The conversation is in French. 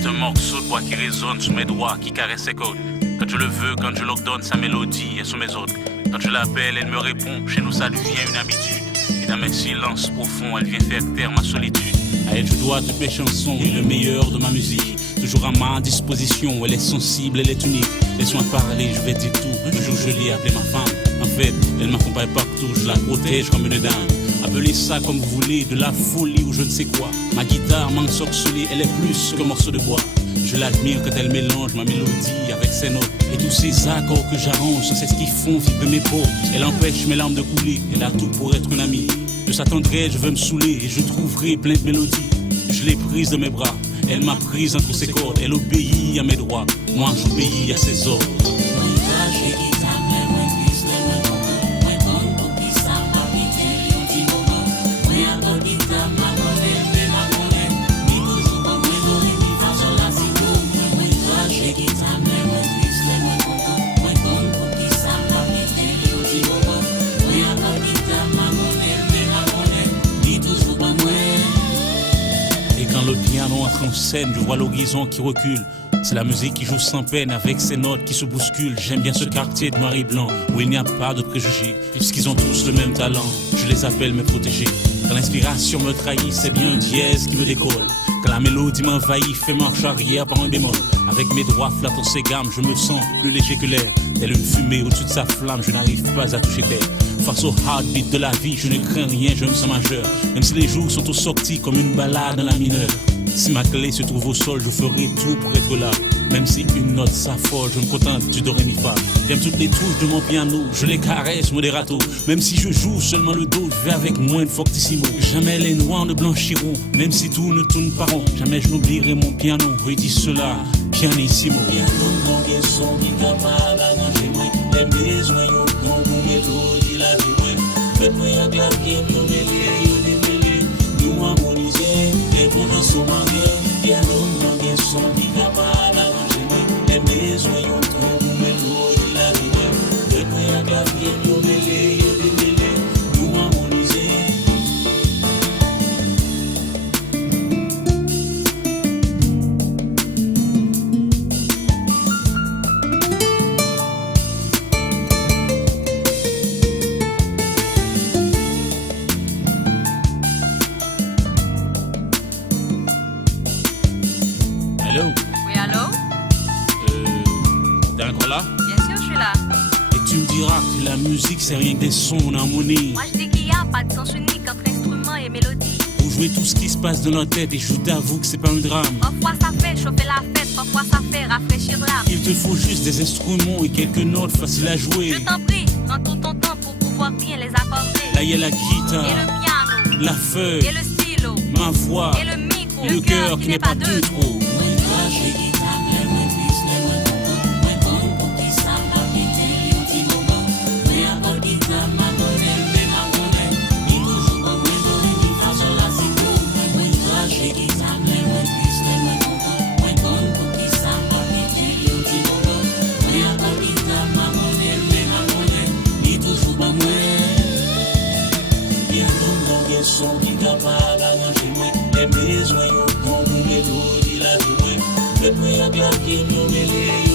C'est un morceau de bois qui résonne sous mes doigts, qui caresse ses cordes. Quand je le veux, quand je l'ordonne, sa mélodie est sous mes ordres. Quand je l'appelle, elle me répond, chez nous ça devient une habitude. Et dans mes silences profonds, elle vient faire taire ma solitude. À elle je dois toutes mes chansons et le meilleur de ma musique. Toujours à ma disposition, elle est sensible, elle est unique. Laisse-moi parler, je vais dire tout. Un jour je l'ai appelée ma femme. En fait, elle m'accompagne partout, je la protège comme une dame. Appelez ça comme vous voulez, de la folie ou je ne sais quoi. Ma guitare m'ensorcelie, elle est plus qu'un morceau de bois. Je l'admire quand elle mélange ma mélodie avec ses notes. Et tous ces accords que j'arrange, c'est ce qui font vibrer mes peaux. Elle empêche mes larmes de couler, elle a tout pour être une amie. De sa tendresse, je veux me saouler et je trouverai plein de mélodies. Je l'ai prise de mes bras, elle m'a prise entre ses cordes. Elle obéit à mes droits, moi j'obéis à ses ordres. Le piano entre en scène, je vois l'horizon qui recule. C'est la musique qui joue sans peine avec ses notes qui se bousculent. J'aime bien ce quartier de noir et blanc où il n'y a pas de préjugés, puisqu'ils ont tous le même talent. Je les appelle mes protégés. Quand l'inspiration me trahit, c'est bien un dièse qui me décolle. Quand la mélodie m'envahit, fait marche arrière par un bémol. Avec mes doigts flattant ses gammes, je me sens plus léger que l'air. Telle une fumée au-dessus de sa flamme, je n'arrive pas à toucher terre. Face au heartbeat de la vie, je ne crains rien, je me sens majeur. Même si les jours sont tous sortis comme une balade dans la mineure. Si ma clé se trouve au sol, je ferai tout pour être là. Même si une note s'affole, je me contente du do ré mi fa. J'aime toutes les touches de mon piano, je les caresse moderato. Même si je joue seulement le do, je vais avec moins de fortissimo. Jamais les noirs ne blanchiront, même si tout ne tourne pas rond. Jamais je n'oublierai mon piano, redis cela, pianissimo. Piano, mon bien son, qui capable à manger moins. Les besoins, yon prend pour mélodie la vie moins. Faites-moi un clavier, nous mêler, nous harmoniser. Les bons sont mariés, piano, mon bien son, qui capable à manger moins. Les besoins, yon prend pour mélodie la vie moins. Faites-moi un clavier, nous mêler, nous harmoniser. Allô? Oui, allô? T'es encore là? Bien sûr, je suis là. Et tu me diras que la musique c'est rien que des sons en harmonie. Moi, je dis qu'il n'y a pas de sens unique entre instrument et mélodie. Pour jouer tout ce qui se passe dans notre tête et je t'avoue que c'est pas un drame. Parfois, ça fait chauffer la fête, parfois, ça fait rafraîchir l'âme. Il te faut juste des instruments et quelques notes faciles à jouer. Je t'en prie, prends tout ton temps pour pouvoir bien les accorder. Là y a la Et guitare, le piano, la feuille, et le stylo, ma voix, et le micro, le cœur qui n'est pas de trop. Son qui capable à manger moins. Les besoins, yon prend pour mélodie la vie moins. Faites-moi un clavier, nous mêler.